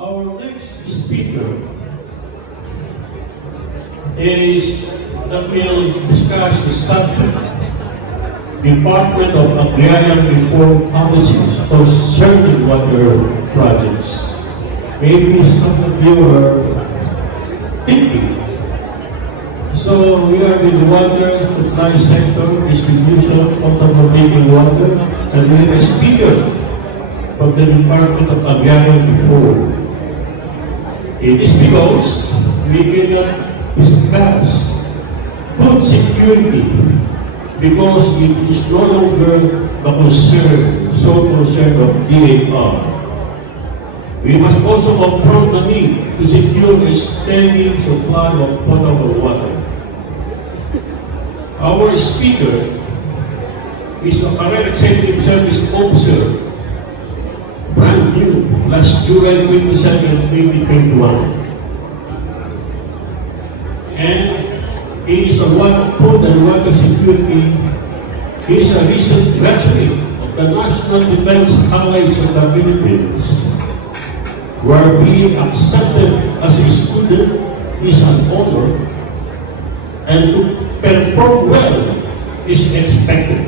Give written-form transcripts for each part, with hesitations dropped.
Our next speaker is that will discuss the subject, Department of Agrarian Reform Policies concerning water projects. Maybe some of you are thinking. So we are in the water supply sector, distribution, potable drinking water, and we have a speaker from the Department of Agrarian Reform. It is because we cannot discuss food security because it is no longer the sole concern of DAR. We must also confront the need to secure a steady supply of potable water. Our speaker is a career executive service officer, brand new, last July 27, 2021. And he is a food and water security. He is a recent graduate of the National Defense College of the Philippines, where being accepted as a student is an honor, and to perform well is expected.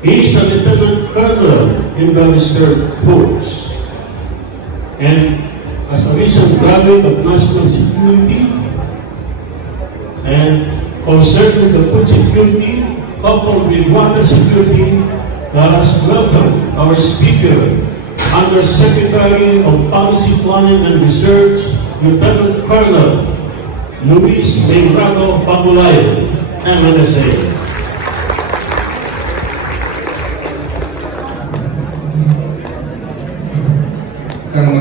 He is a lieutenant colonel in the reserve force, and as a recent graduate of national security and concerned with the food security coupled with water security, let us welcome our speaker, Undersecretary of Policy Planning and Research, Lieutenant Colonel Meinrado Pangulayan, MNSA. Isang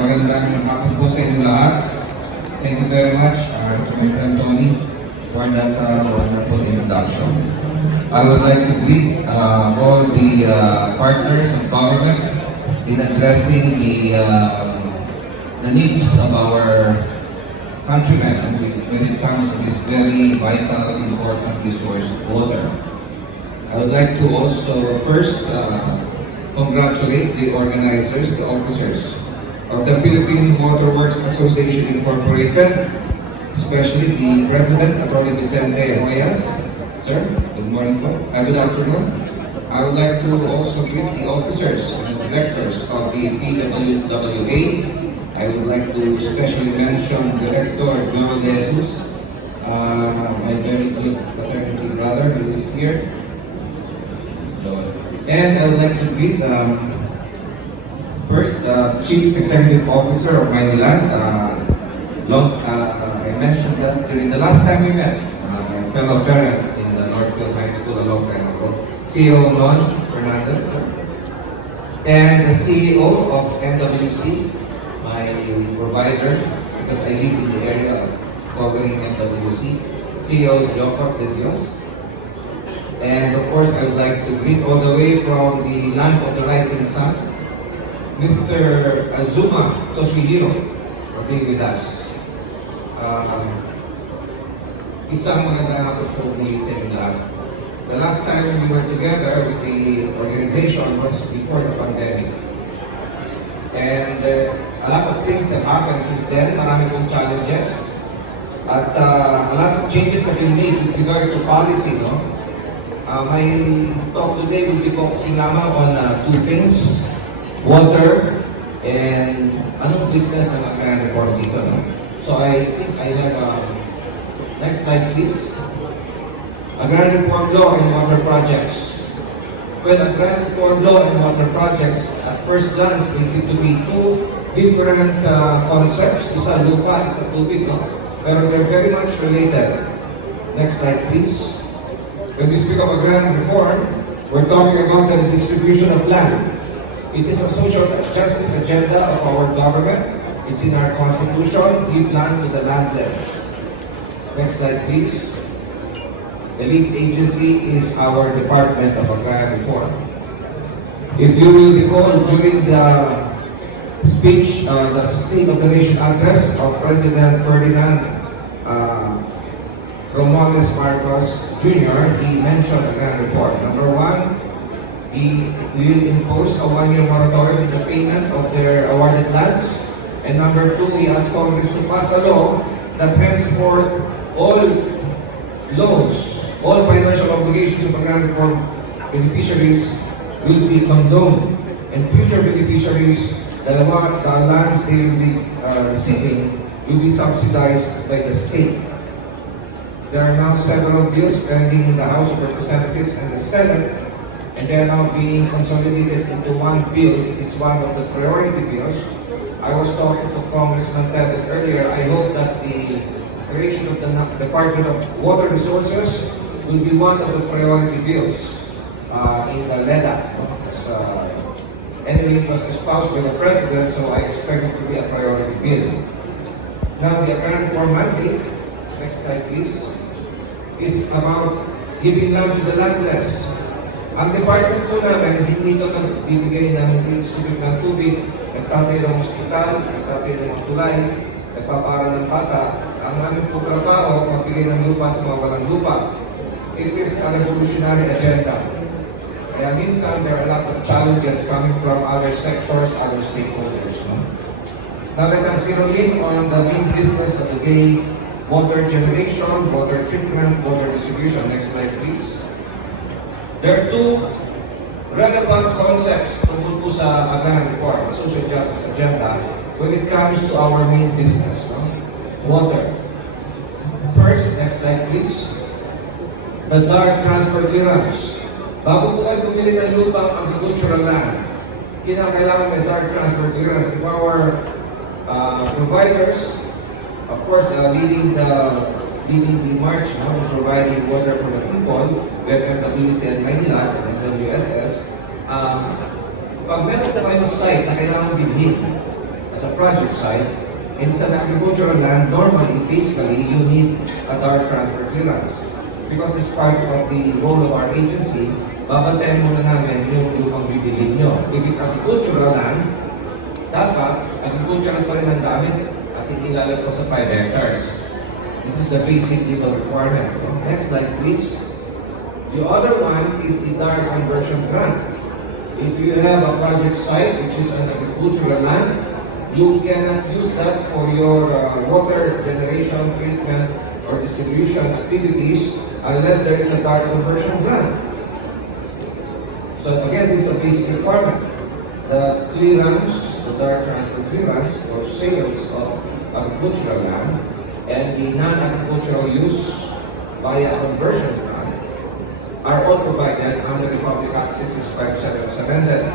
magandang hapon po sa inyo lahat. Thank you very much, my friend Tony, for that wonderful introduction. I would like to greet all the partners of government in addressing the needs of our countrymen when it comes to this very vital, important resource, water. I would like to also first congratulate the organizers, the officers of the Philippine Waterworks Association Incorporated, especially the President, Attorney Vicente Hoyas. Sir, good morning po. Good afternoon. I would like to also greet the officers and directors of the PWWA. I would like to especially mention Director Joel De Jesus, my very good fraternity brother who is here. And I would like to greet first Chief Executive Officer of Maynilad. I mentioned that during the last time we met, my fellow parent in the Northfield High School a long time ago, CEO Non Fernandez, and the CEO of MWC, my provider, because I live in the area of covering MWC, CEO Joshue De Dios. And of course, I would like to greet all the way from the land of the rising sun, Mr. Azuma Toshihiro, for being with us. Isang magandang hapon po muli sa inyo lahat. The last time we were together with the organization was before the pandemic. And a lot of things have happened since then. Marami pong challenges. At a lot of changes have been made with regard to policy, no? My talk today will be focusing lamang on two things, water and anong business ang agrarian reform dito. No? So I think I have, next slide please. Agrarian reform law and water projects. Well, agrarian reform law and water projects at first glance they seem to be two different concepts. Isa lupa, isa tubig, no? Pero they're very much related. Next slide please. When we speak of agrarian reform, we're talking about the redistribution of land. It is a social justice agenda of our government. It's in our constitution, give land to the landless. Next slide, please. The lead agency is our Department of Agrarian Reform. If you will recall, during the speech, the State of the Nation address of President Ferdinand Romualdez Marcos Jr., he mentioned agrarian reform. Number one, We will impose a 1-year moratorium in the payment of their awarded lands. And number 2, we ask Congress to pass a law that henceforth all loans, all financial obligations of agrarian reform beneficiaries will be condoned, and future beneficiaries, the lands they will be receiving will be subsidized by the state. There are now several bills pending in the House of Representatives and the Senate, and they are now being consolidated into one bill. It is one of the priority bills. I was talking to Congressman Teves earlier. I hope that the creation of the Department of Water Resources will be one of the priority bills in the LEDA. Anyway, it was espoused by the President, so I expect it to be a priority bill. Now, the Agrarian Reform mandate, next slide please, is about giving land to the landless. Ang department po namin, hindi ito nagbibigay ng distribute ng tubig, nagtatayo ng hospital, nagtatayo ng mga tulay, nagpapaaral ng bata. Ang aming po trabaho, magbigay ng lupa sa mga walang lupa. It is a revolutionary agenda. Kaya minsan, there are a lot of challenges coming from other sectors, other stakeholders. Now let us zero in on the main business of the day, water generation, water treatment, water distribution. Next slide please. There are two relevant concepts tungkol po sa agrarian reform, the social justice agenda, when it comes to our main business, water. First, next slide please, the DART transfer clearance. Bago po kayo bumili ng lupang agricultural land, kinakailangan may DART transfer clearance. If our providers, of course, leading the march now in providing water for the people, we have MWC and Maynila and WSS. Pag meron po kayong site na kailangan bilhin as a project site, in sa agricultural land, normally, basically, you need a DART transfer clearance. Because it's part of the role of our agency, babantayan muna namin yung lupang bibilhin nyo. If it's agricultural land, dapat agricultural pa rin ang damit at hindi lalagpas sa 5 hectares. This is the basic legal requirement. Next slide, please. The other one is the DART conversion grant. If you have a project site which is an agricultural land, you cannot use that for your water generation, treatment, or distribution activities unless there is a DART conversion grant. So again, this is a basic requirement. The clearance, the DART transfer clearance for sales of agricultural land and the non-agricultural use via conversion grant are all provided under Republic Act 6657.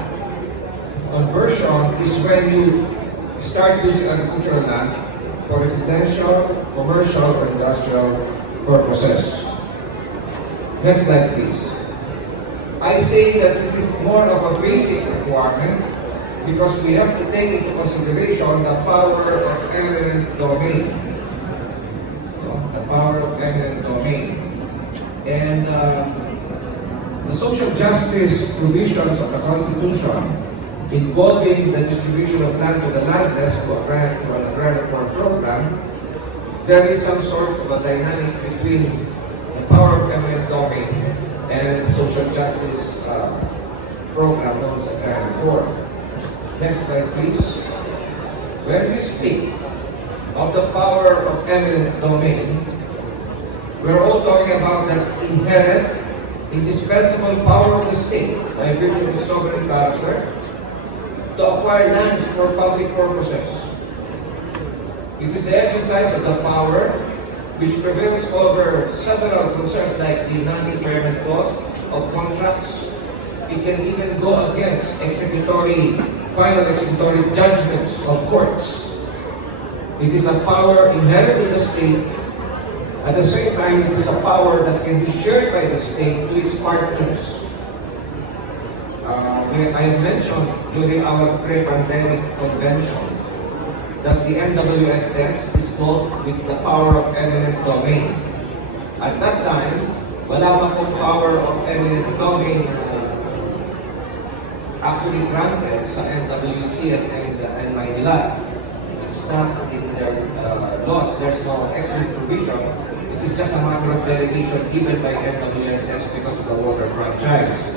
Conversion is when you start using agricultural land for residential, commercial, or industrial purposes. Next slide, please. I say that it is more of a basic requirement because we have to take into consideration the power of eminent domain. The power of eminent domain. And the social justice provisions of the Constitution involving the distribution of land to the landless to an agrarian reform program, there is some sort of a dynamic between the power of eminent domain and the social justice program known as agrarian reform. Next slide, please. When we speak of the power of eminent domain, we're all talking about the inherent, indispensable power of the state by virtue of sovereign character to acquire lands for public purposes. It is the exercise of the power which prevails over several concerns like the non-impairment clause of contracts. It can even go against final executory judgments of courts. It is a power inherent to the state. At the same time, it is a power that can be shared by the state to its partners. I mentioned during our pre-pandemic convention that the MWSS is called with the power of eminent domain. At that time, wala pa pong power of eminent domain actually granted sa MWC and Maynila. It's not in their laws. There's no explicit provision. It is just a matter of delegation given by MWSS because of the water franchise.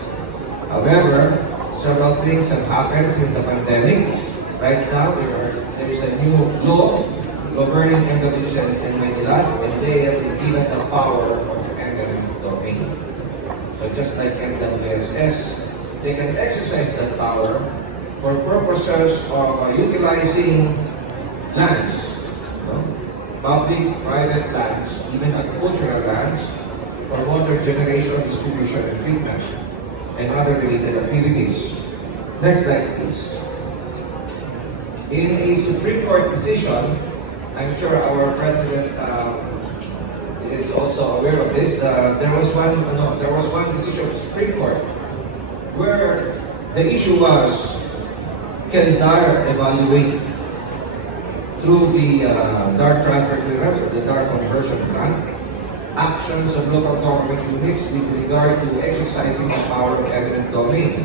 However, several things have happened since the pandemic. Right now, there is a new law governing MWs and Manila, and they have been given the power of eminent domain. So just like MWSS, they can exercise that power for purposes of utilizing lands, public, private lands, even agricultural lands, for water generation, distribution, and treatment, and other related activities. Next slide, please. In a Supreme Court decision, I'm sure our President is also aware of this. There was one decision of the Supreme Court where the issue was, can DAR evaluate through the DAR transfer clearance or the DAR conversion grant actions of local government units with regard to exercising the power of eminent domain.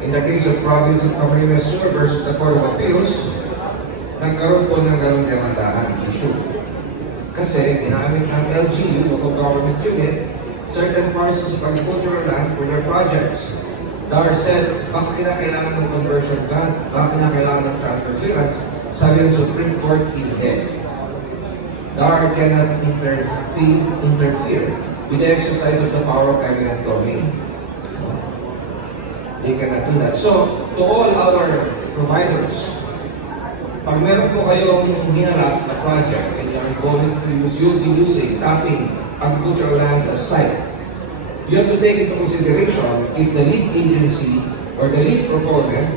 In the case of Province of Camarines Sur versus the Court of Appeals, nagkaroon po ng ganong demandahan issue. Kasi ginamit ng LGU, local government unit, certain parcels of agricultural land for their projects. DAR said, bakit kinakailangan ng conversion grant? Bakit kinakailangan ng transfer clearance? Sabi ng Supreme Court, hindi. DAR cannot interfere with the exercise of the power of eminent domain. They cannot do that. So, to all our providers, pag meron po kayong hinarap na project and you'll be using, tapping agricultural lands as site, you have to take into consideration if the lead agency or the lead proponent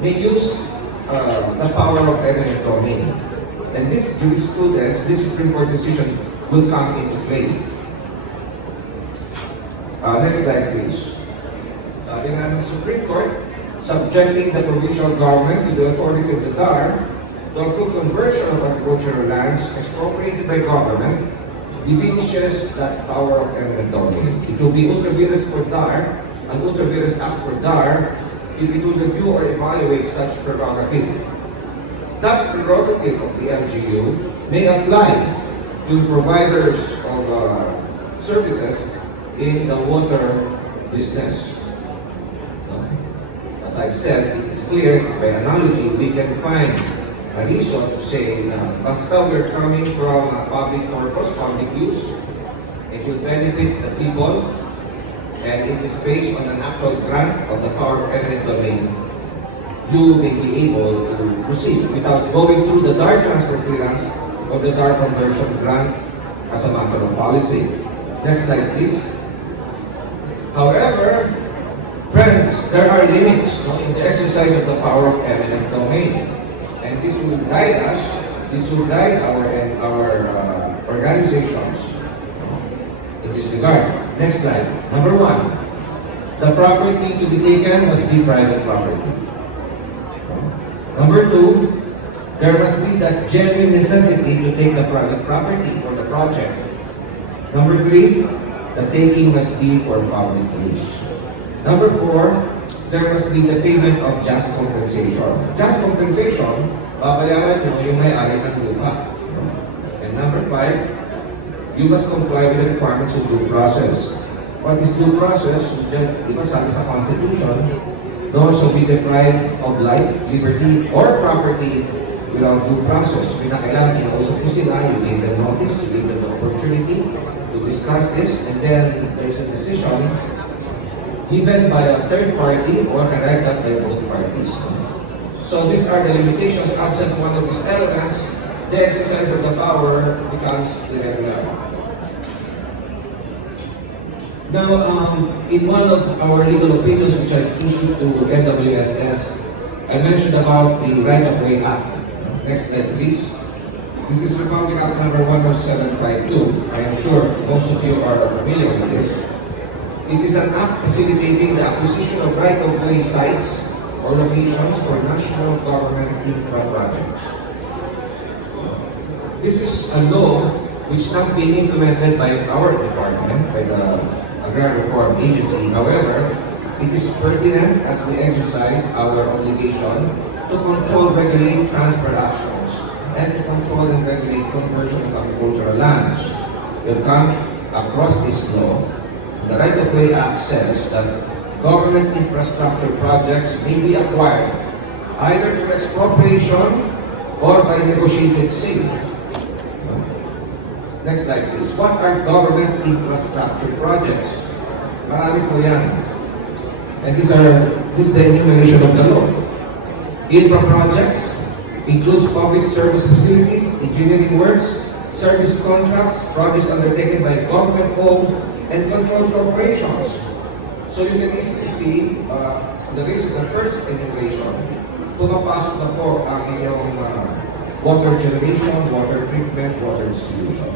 may use the power of eminent domain. And this jurisprudence, this Supreme Court decision will come into play. Next slide, please. Sabi nga ng Supreme Court, subjecting the provincial government to the authority of the DAR to approve conversion of agricultural lands expropriated by government diminishes that power of eminent domain. It will be ultra vires for DAR, an ultra vires act for DAR, if it will review or evaluate such prerogative. That prerogative of the LGU may apply to providers of services in the water business. As I've said, it is clear, by analogy, we can find a reason to say na basta we're coming from a public purpose, public use, it will benefit the people, and it is based on an actual grant of the power of eminent domain, you may be able to proceed without going through the DAR transfer clearance or the DAR conversion grant as a matter of policy. Next slide, please. However, friends, there are limits in the exercise of the power of eminent domain. And this will guide us, this will guide our organizations in this regard. Next slide. Number one, the property to be taken must be private property. Number two, there must be that genuine necessity to take the private property for the project. Number three, the taking must be for public use. Number four, there must be the payment of just compensation. Just compensation, babayaran nyo yung may-ari ng lupa. And number five, you must comply with the requirements of due process. What is due process? Iba sabi sa Constitution, no one shall be deprived of life, liberty, or property without due process. Pinakailangan kinausap ko sila, you give them notice, you give them the opportunity to discuss this, and then there's a decision given by a third party or arrived at by both parties. So these are the limitations. Absent one of these elements, the exercise of the power becomes irregular. Now, in one of our legal opinions which I issued to NWSS, I mentioned about the Right-of-Way Act. Next slide, please. This is Republic Act number 10752. I am sure most of you are familiar with this. It is an act facilitating the acquisition of right-of-way sites or locations for national government infra projects. This is a law which is not being implemented by our department, by the Agrarian Reform Agency. However, it is pertinent as we exercise our obligation to control, regulate transfer actions, and to control and regulate conversion of agricultural lands. We'll come across this law. The Right-of-Way Act says that government infrastructure projects may be acquired either through expropriation or by negotiated sale. Next slide please. What are government infrastructure projects? Marami po yan. And this is the enumeration of the law. Infra projects includes public service facilities, engineering works, service contracts, projects undertaken by government-owned and controlled corporations. So you can easily see the first enumeration, pumapasok na po ang inyong water generation, water treatment, water distribution.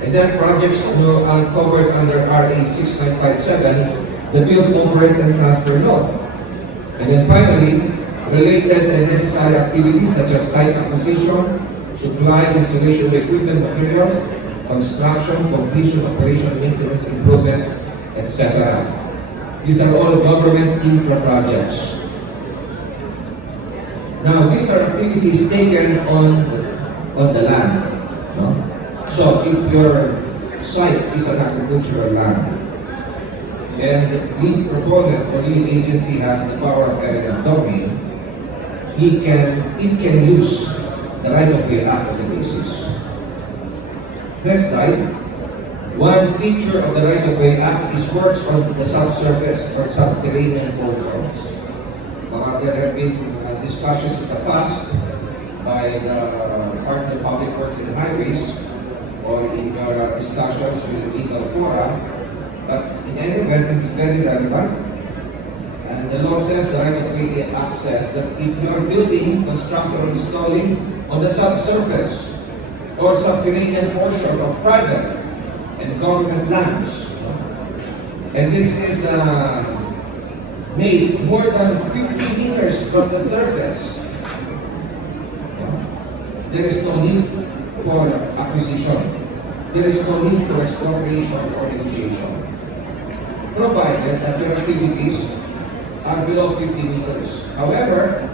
And then projects are covered under RA 6957, the Build, Operate, and Transfer Law. And then finally, related and necessary activities such as site acquisition, supply, installation of equipment, materials, construction, completion, operation, maintenance, improvement, etc. These are all government infra projects. Now, these are activities taken on the land. No? So, if your site is an agricultural land, and the lead proponent or lead agency has the power of eminent domain, it can use the Right-of-Way Act as a basis. Next slide. One feature of the Right-of-Way Act is works on the subsurface or subterranean portions. There have been discussions in the past by the Department of Public Works and Highways or in your discussions with legal fora. But in any event, this is very relevant. And the law says, the Right-of-Way Act says that if you are building, constructing, or installing on the subsurface or subterranean portion of private and government lands, and this is made more than 50 meters from the surface, there is no need for acquisition. There is no need for expropriation or negotiation, provided that your activities are below 50 meters. However,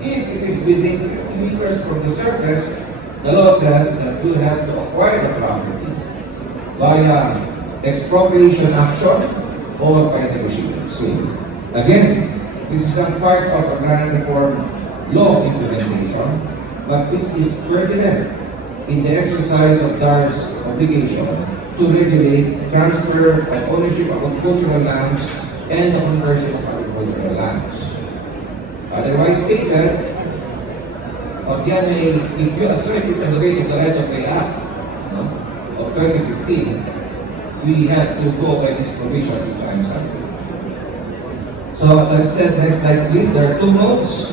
if it is within 50 meters from the surface, the law says that you have to acquire the property via expropriation action or by negotiated sale. Again, this is not part of Agrarian Reform Law implementation, but this is pertinent in the exercise of DAR's obligation to regulate transfer of ownership of agricultural lands and the conversion of agricultural lands. Otherwise stated, if you assert it on the basis of the Right-of-Way Act of 2015, we have to go by these provisions which I am citing. So as I've said, next slide please, there are two modes.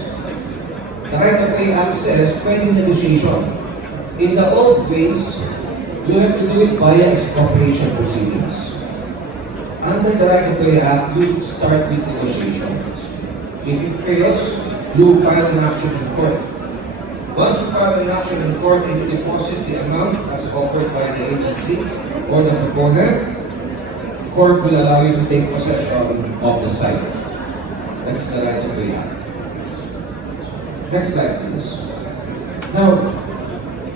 The Right-of-Way Act says pending negotiation. In the old ways, you have to do it via expropriation proceedings. Under the Right-of-Way Act, you start with negotiations. If it fails, you file an action in court. Once you file an action in court and you deposit the amount as offered by the agency or the proponent, the court will allow you to take possession of the site. That's the Right-of-Way Act. Next slide, please. Now,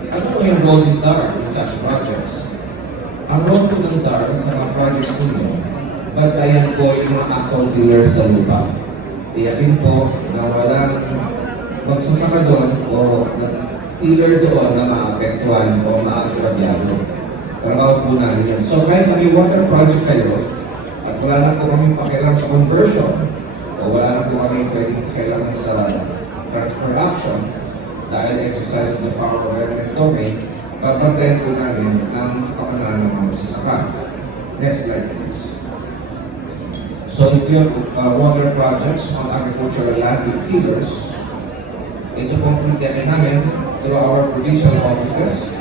ano po yung role ng DAR in such projects? Ang role po ng DAR sa mga projects ninyo, batayan po yung mga actual dealers sa lupa. Tiyakin po na walang magsasaka doon o dealer doon na maapektuhan o maagrabyado. Trabaho po namin yan. So kahit may water project kayo at wala na po kami pakialam sa conversion o wala na po kami pwedeng pakialam sa transfer action dahil exercise of the power of eminent domain, babantayan po namin ang kapakanan ng mga magsasaka. Next slide please. So if you have water projects on agricultural land with tillers, ito pong titiyakin namin through our provincial offices.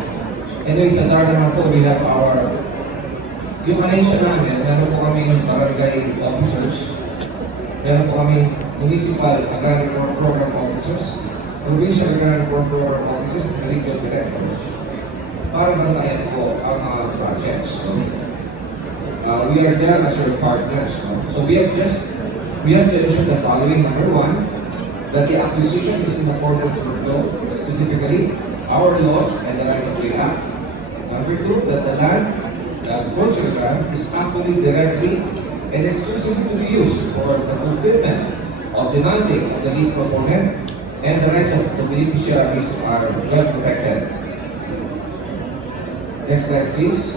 Anyway, sa DAR naman po, we have yung ahensya namin, meron po kami yung barangay officers, meron po kami municipal agrarian reform program officers, provincial agrarian reform program officers, and regional directors. Para bantayan po ang mga projects. We are there as your partners. So we have to ensure the following. Number one, that the acquisition is in accordance with law, specifically our laws and the Right-of-Way Act. Number two, that the land, the agricultural land, is actually directly and exclusively to be used for the fulfillment of the mandate of the lead proponent, and the rights of the beneficiaries are well protected. Next slide, please.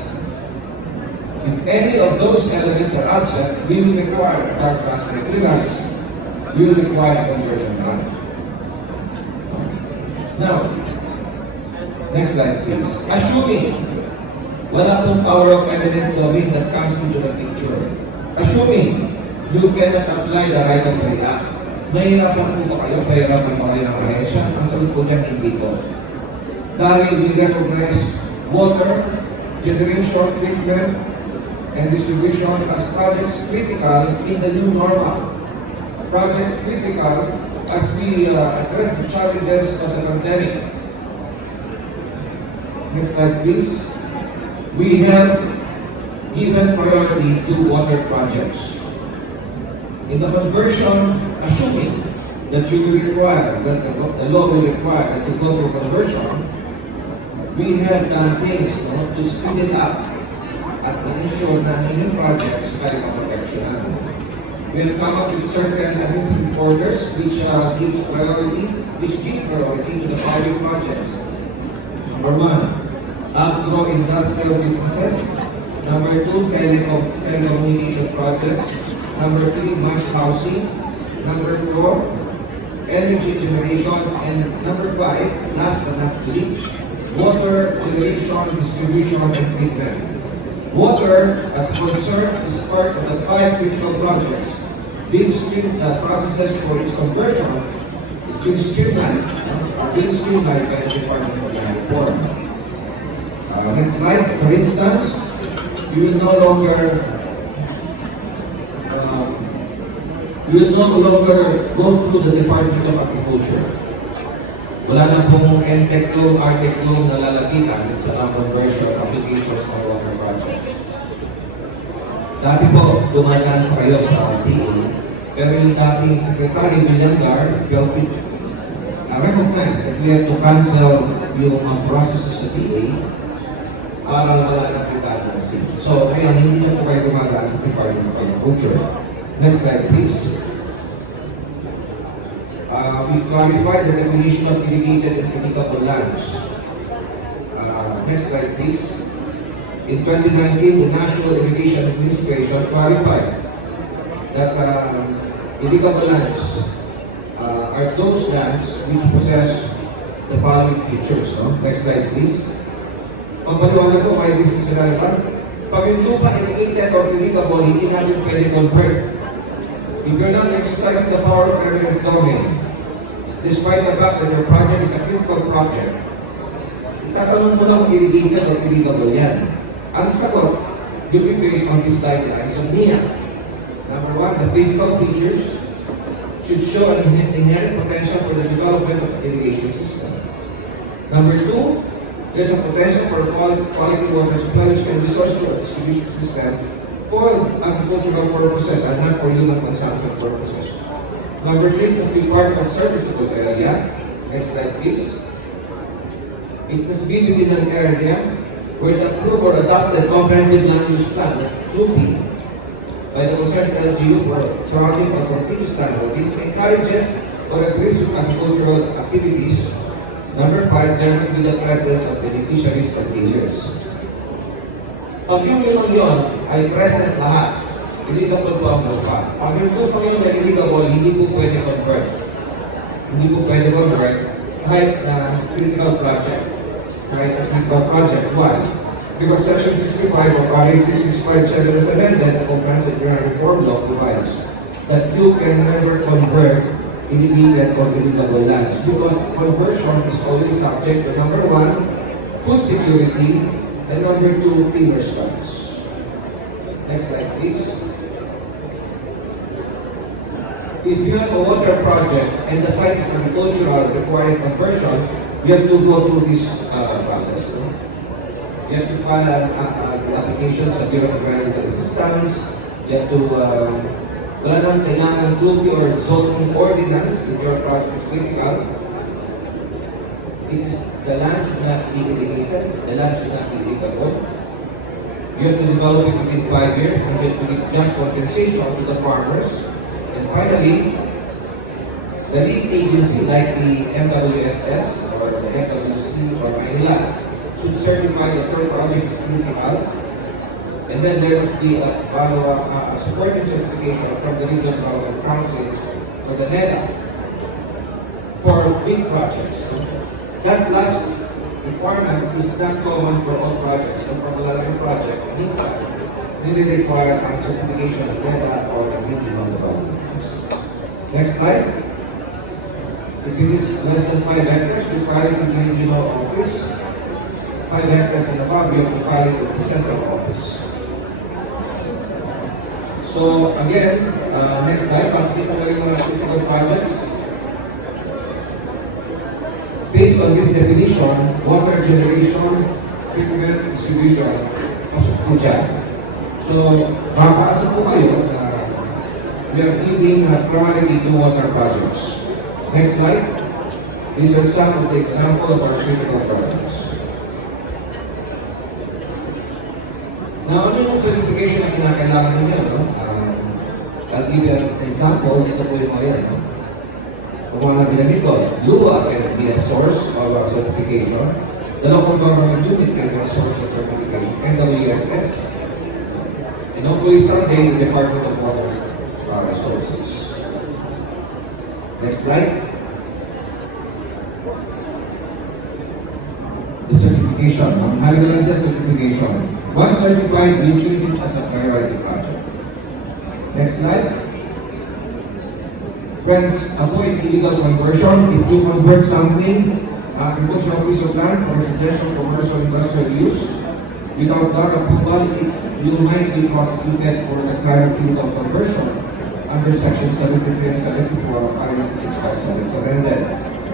If any of those elements are absent, we will require a power transfer clearance. We will require a conversion grant. Now, next slide, please. Assuming wala pong power of eminent domain that comes into the picture. Assuming you cannot apply the right of way act. Nahihirapan po ba kayo? Pahirapan ba kayo ng ahensya? Ang sagot po dyan, hindi po. Dahil we recognize water, generation, treatment, and distribution as projects critical in the new normal. Projects critical as we address the challenges of the pandemic. Next slide, please. We have given priority to water projects. In the conversion, assuming that you will require, that the law will require that you go through conversion, we have done things to speed it up at ensure na yung projects kaya maproteksyonan. We have come up with certain administrative orders which give priority to the following projects. Number 1, agro-industrial businesses. Number 2, telecommunication projects. Number 3, mass housing. Number 4, energy generation. And number 5, last but not least, water generation, distribution, and treatment. Water, as concerned, is part of the 5 critical projects. Processes for its conversion is being streamlined by the Department of Land Reform. Next slide. For instance, you will no longer go through the Department of Agriculture. Wala na pong NTEC loan, RTEC loan na lalapitan sa conversion applications ng water project. Dati po, dumadaan pa kayo sa TA, pero yung dating Secretary Villagarcia felt it recognized that we have to cancel yung processes sa TA para wala na redundancy. So, ngayon, hindi na po kayo dumadaan sa Department of Agriculture. Next slide, please. We clarified the definition of irrigated and irrigable lands. Next slide, please. In 2019, the National Irrigation Administration clarified that irrigable lands are those lands which possess the following features. No? Next slide, please. Pampaliwanag ko kay this is relevant. Pag yung lupa irrigated or irrigable, hindi natin pwede convert. If you're not exercising the power of eminent domain, despite the fact that your project is a critical project, itatanong mo na kung irrigated or irrigable yan. Ang sagot, will be based on these guidelines of NIA. Number 1, the physical features should show an inherent potential for the development of the irrigation system. Number 2, there's a potential for quality water supply which can be sourced through a distribution system for agricultural purposes and not for human consumption purposes. Number 3, must be part of a serviceable area. Next slide, please. It must be within an area where the approved or adopted comprehensive land use plan, that's LUPI, by the concerned LGU for surrounding or continuous standards, encourages or agrees with agricultural activities. Number 5, there must be the presence of beneficiaries or dealers. Pag yung limang yun ay present lahat, irrigable po ang lupa. Pag yung lupa yun ay irrigable, hindi po pwede convert. Hindi po pwede convert kahit critical project. Kahit critical project. Why? Because Section 65 of RA 6657 is amended, the Comprehensive Agrarian Reform Law provides that you can never convert irrigated or irrigable lands because conversion is always subject to number 1, food security, and number 2, timber rights. Next slide, please. If you have a water project and the site is agricultural requiring conversion, you have to go through this process. No? You have to file the applications sa Bureau of Environmental Assistance. You have to wala nang kailangan group or zoning ordinance if your project is critical. It is the land should not be irrigated, the land should not be irrigable. You have to develop it within 5 years, and you have to give just compensation to the farmers. And finally, the lead agency like the MWSS or the FWC or Manila should certify that your project is critical. And then there must be a follow-up supporting certification from the Regional Development Council for the NEDA for big projects. That last requirement is not common for all projects. So for the larger project, minsan, really require ang certification of NEDA or the Regional Development Council. Next slide. If it is less than 5 hectares, you file it to the regional office. 5 hectares and above, you have to file it to the central office. So again, next slide, pakikita ko yung mga critical projects. Based on this definition, water generation, treatment, distribution, pasok po dyan. So, makakaasa po kayo na we are giving priority to water projects. Next slide. These are some of the examples of our critical projects. Now, ano yung certification na kinakailangan ninyo? No? I'll give you an example. Ito po yung mga yan. No? Kung mga nabilamit ko, LUA can be a source of certification. The local government unit can be a source of certification. MWSS. And hopefully someday, the Department of Water Resources. Next slide. The certification. Having the certification. Once certified, we treat it as a priority project. Next slide. Friends, avoid illegal conversion. If you convert something, agricultural piece of land for residential, commercial, industrial use, without that approval, you might be prosecuted for the crime of illegal conversion under Section 73 and 74 of RA 6657 surrendered.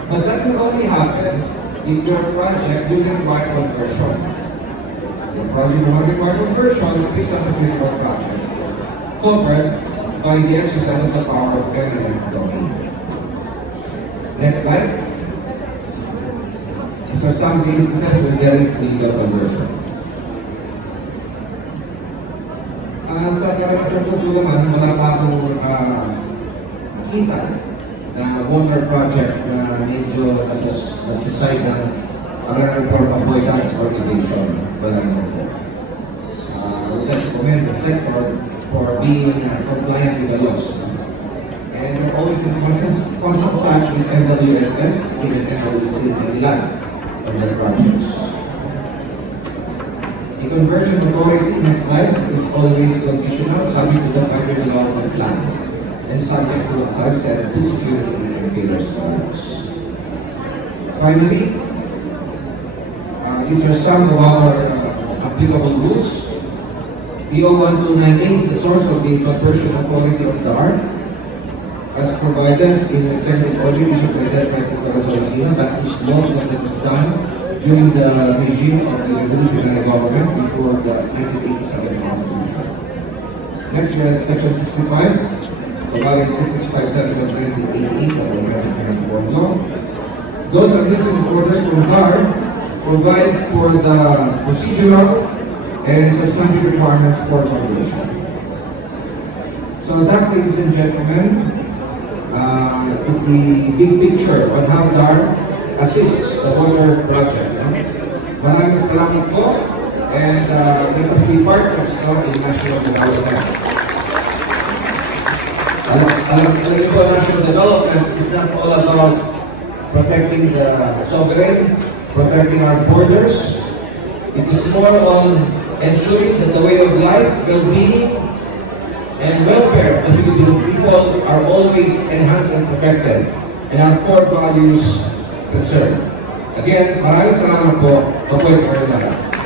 But that will only happen if your project will require conversion. The project will not require conversion is not a critical project covered by the exercise of the power of eminent domain. Next slide. These are some instances where there is illegal conversion. Sa karanasan ko po naman, wala pa akong nakita na water project na medyo nasa side ng Agrarian for avoidance or evasion. Wala na po. I would like to commend the sector for being compliant with the laws. And we're always in constant touch with MWSS, even MWC and land on their projects. The conversion authority, next slide, is always conditional, subject to the 5-year development plan, and subject to, as I've said, food security and retailer standards. Finally, these are some of our applicable rules. PO 1298 is the source of the conversion authority of the art. As provided in the executive order issued by the President Corazon that is law that was done during the regime of the revolutionary government before the 1987 Constitution. Next, we have Section 65, Babae 6657 of 1988 of the President Law. Those administrative orders from GAR provide for the procedural and substantive requirements for conversion. So that, ladies and gentlemen, is the big picture on how GAR assists the water project. Maraming salamat po, and let us be partners in national development. Alam niyo po, national development is not all about protecting the sovereign, protecting our borders. It is more on ensuring that the way of life, well-being, and welfare of the Filipino people are always enhanced and protected, and our core values preserved. Again, maraming salamat po. Kapoy Kapoy.